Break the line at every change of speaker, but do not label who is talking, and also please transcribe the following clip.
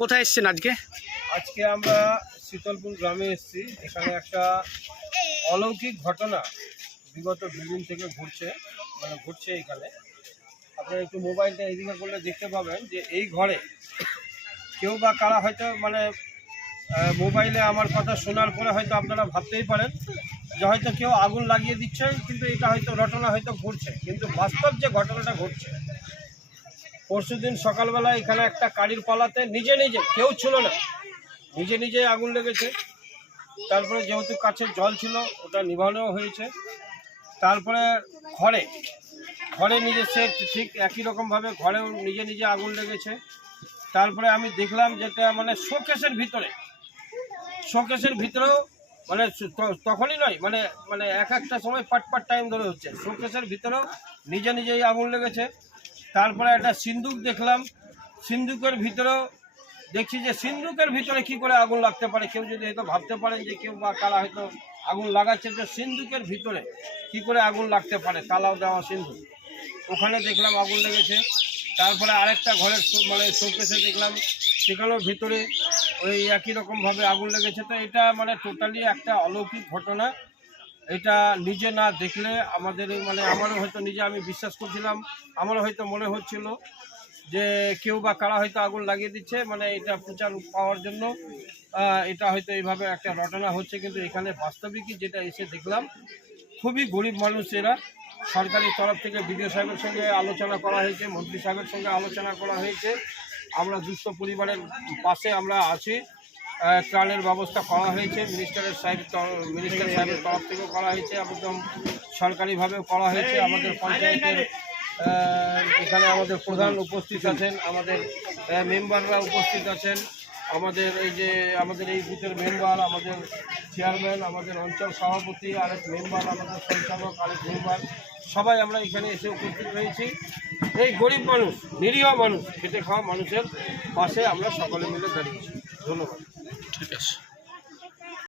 কোথায় এসছেন আজকে?
আজকে আমরা শীতলপুর গ্রামে এসেছি। এখানে একটা অলৌকিক ঘটনা বিগত দুদিন থেকে ঘটছে মানে ঘটছে এখানে। আপনারা একটু মোবাইলটা এদিকে করলে দেখতে পাবেন যে এই ঘরে কেউ বা কারা হয়তো মানে মোবাইলে আমার কথা শোনার পরে হয়তো আপনারা ভাবতেই পারেন যে হয়তো কেউ আগুন লাগিয়ে দিচ্ছে, কিন্তু এটা হয়তো ঘটনা হয়তো ঘটছে। কিন্তু বাস্তব যে ঘটনাটা ঘটছে পরশুদিন সকালবেলা এখানে একটা কারির পালাতে নিজে নিজে, কেউ ছিল না। নিজে নিজে আগুন লেগেছে। তারপরে যেহেতু কাছে জল ছিল, ওটা নিভানো হয়েছে। তারপরে ঘরে ঘরে নিজে সে ঠিক একই রকমভাবে ঘরেও নিজে নিজে আগুন লেগেছে। তারপরে আমি দেখলাম যেটা মানে শোকেসের ভিতরে। শোকেসের ভিতরেও মানে তখনই নয় মানে মানে এক একটা সময় পাট পাট টাইম ধরে হচ্ছে। শোকেসের ভিতরেও নিজে নিজেই আগুন লেগেছে। তারপরে একটা সিন্দুক দেখলাম। সিন্দুকের ভিতরেও দেখছি যে সিন্দুকের ভিতরে কি করে আগুন লাগতে পারে, কেউ যদি হয়তো ভাবতে পারেন যে কেউ বা কারা হয়তো আগুন লাগাচ্ছে যে সিন্দুকের ভিতরে কি করে আগুন লাগতে পারে, তালাও দেওয়া সিন্দুক। ওখানে দেখলাম আগুন লেগেছে। তারপরে আরেকটা ঘরের মানে শোকেসে দেখলাম, সেখানেও ভিতরে ওই একই রকমভাবে আগুন লেগেছে। তো এটা মানে টোটালি একটা অলৌকিক ঘটনা। এটা নিজে না দেখলে আমাদের মানে আমারও হয়তো নিজে আমি বিশ্বাস করছিলাম, আমারও হয়তো মনে হচ্ছিল যে কেউ বা কারা হয়তো আগুন লাগিয়ে দিচ্ছে মানে এটা প্রচার পাওয়ার জন্য এটা হয়তো এইভাবে একটা রটনা হচ্ছে, কিন্তু এখানে বাস্তবিকই যেটা এসে দেখলাম, খুবই গরিব মানুষ এরা। সরকারি তরফ থেকে বিডিও সাহেবের সঙ্গে আলোচনা করা হয়েছে, মন্ত্রী সাহেবের সঙ্গে আলোচনা করা হয়েছে। আমরা দুস্থ পরিবারের পাশে আমরা আছি। ত্রাণের ব্যবস্থা করা হয়েছে মিনিস্টারের সাহেব মিনিস্টার সাহেবের তরফ থেকেও করা হয়েছে, একদম সরকারিভাবেও করা হয়েছে। আমাদের পঞ্চায়েতের এখানে আমাদের প্রধান উপস্থিত আছেন, আমাদের মেম্বাররা উপস্থিত আছেন। আমাদের এই যে, আমাদের এই বুথের মেম্বার আমাদের চেয়ারম্যান আমাদের অঞ্চল সভাপতি, আরেক মেম্বার আমাদের সঞ্চালক আরেক মেম্বার সবাই আমরা এখানে এসে উপস্থিত হয়েছি। এই গরিব মানুষ, নিরীহ মানুষ, খেটে খাওয়া মানুষের পাশে আমরা সকলে মিলে দাঁড়িয়েছি। ধন্যবাদ।
ঠিক আছে।